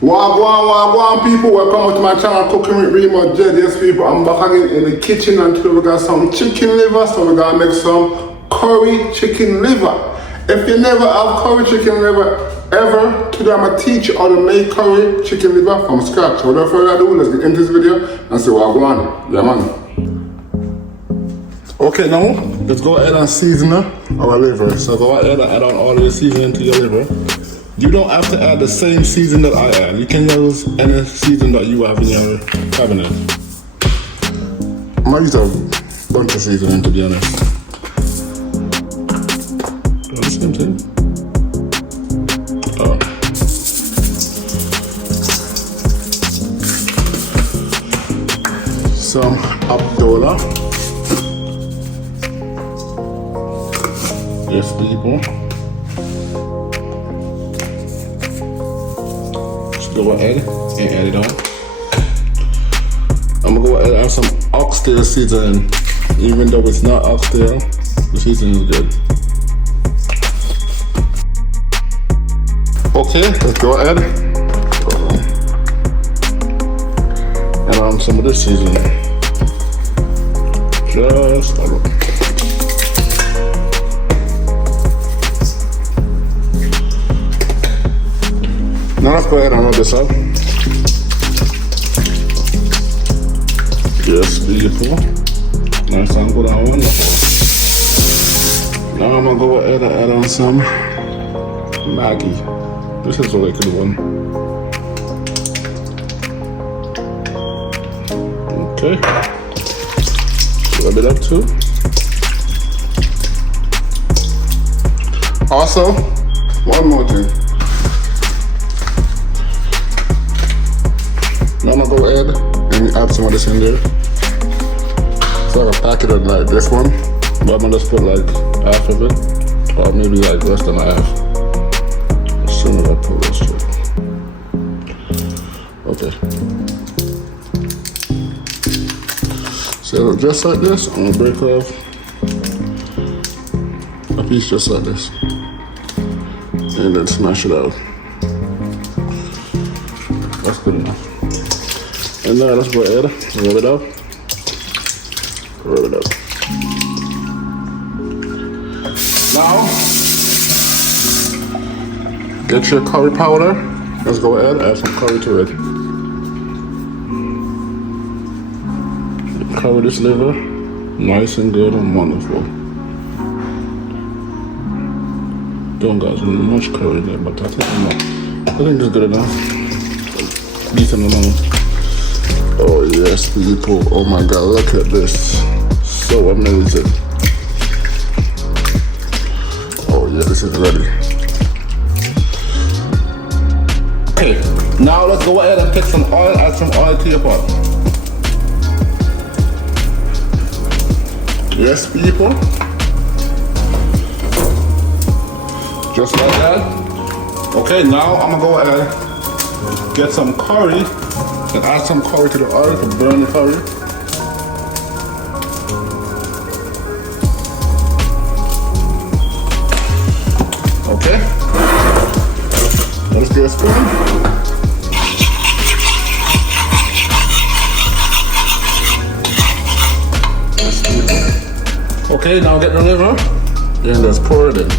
Wagwan people, welcome to my channel Cooking with Remodread. Yes people, I'm back again in the kitchen and today we got some chicken liver, so we're gonna make some curry chicken liver. If you never have curry chicken liver ever, today I'm gonna teach you how to make curry chicken liver from scratch. So without further ado, let's get into this video and see what I want. Yeah man. Okay now, let's go ahead and season our liver. So go ahead and add on all of the seasoning to your liver. You don't have to add the same season that I add. You can use any season that you have in your cabinet. I might use a bunch of seasoning to be honest. The same thing. Some Abdullah. Yes, people. Go ahead and add it on. I'm gonna go ahead and add some oxtail seasoning. Even though it's not oxtail, the seasoning is good. Okay, let's go ahead and add on some of this seasoning. Just a little. Now let's go ahead and roll this up. Yes, beautiful. Nice and good and wonderful. Now I'm gonna go ahead and add on some Maggi. This is a really good one. Okay. Rub it up too. Also, one more thing. Now I'm gonna go ahead and add some of this in there. So I can pack it up like this one, but I'm gonna just put like half of it, or maybe like less than half. As soon as I pull this shit. Okay. So just like this, I'm gonna break off a piece just like this, and then smash it out. That's good enough. And now let's go ahead, rub it up. Rub it up. Now, get your curry powder. Let's go ahead and add some curry to it. Curry this liver, nice and good and wonderful. Don't guys, much curry there, but I think it's good enough. Decent amount. Oh yes, people, oh my god, look at this. So amazing. Oh yeah, this is ready. Okay, now let's go ahead and take some oil, add some oil to your pot. Yes, people. Just like that. Okay, now I'm gonna go ahead and get some curry. And add some curry to the oil to burn the curry. Okay. Let's get a spoon. Okay, now get the liver. Then let's pour it in.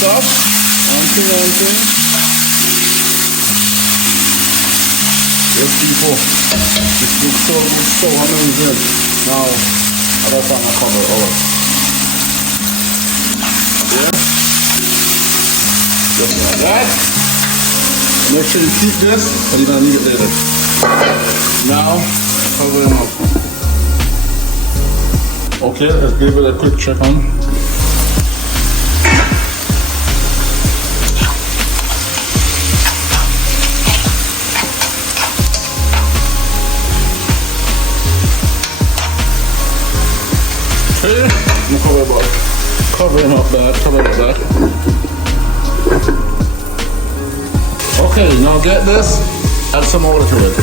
Up, one thing. Yes, people, this looks so amazing. Now, I don't find my cover over. Yeah, just like that. Make sure you keep this, but you're gonna need it later. Now, cover them up. Okay, let's give it a quick check on. Okay, I'm covering up that. Okay, now get this, add some water to it.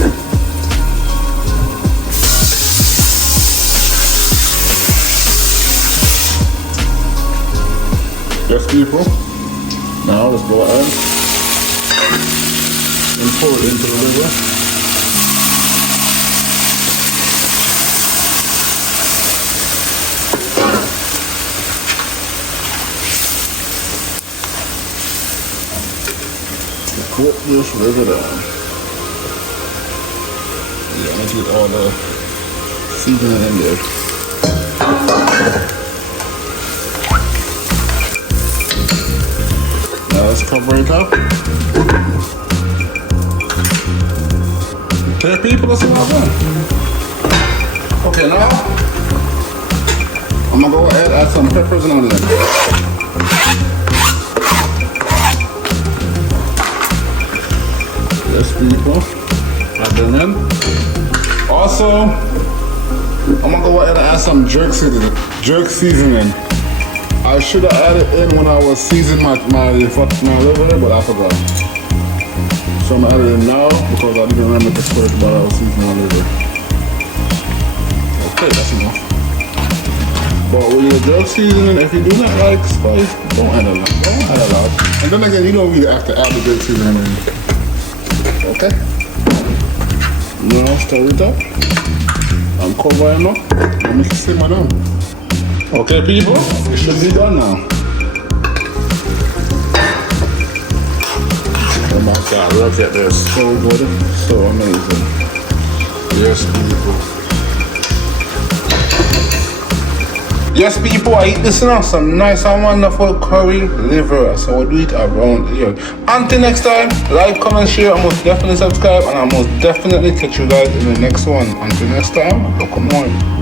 Yes, people. Now let's go ahead and pour it into the liver. Put this liver down. Yeah, I'm gonna get all the seasoning in there. Now let's cover it up. Okay, people, let's see what I'm doing. Okay, now I'm gonna go ahead and add some peppers and onions. Yes, people. Add them in. Also, I'm gonna go ahead and add some jerk seasoning. I should have added in when I was seasoning my liver, but I forgot. So I'm gonna add it in now because I didn't remember to put it while I was seasoning my liver. Okay, that's enough. But with your jerk seasoning, if you do not like spice, don't add a lot. Don't add a lot. And then again, you don't really have to add the jerk seasoning in. Okay? Now stir it up. I'm covering now. Let me simmer down. Okay, people, it should be done now. Oh my God, look at this. So good, so amazing. Yes, people. Yes, people, I eat this now. Some nice and wonderful curry liver. So we'll do it around here. Until next time, like, comment, share, and most definitely subscribe. And I'll most definitely catch you guys in the next one. Until next time, look on.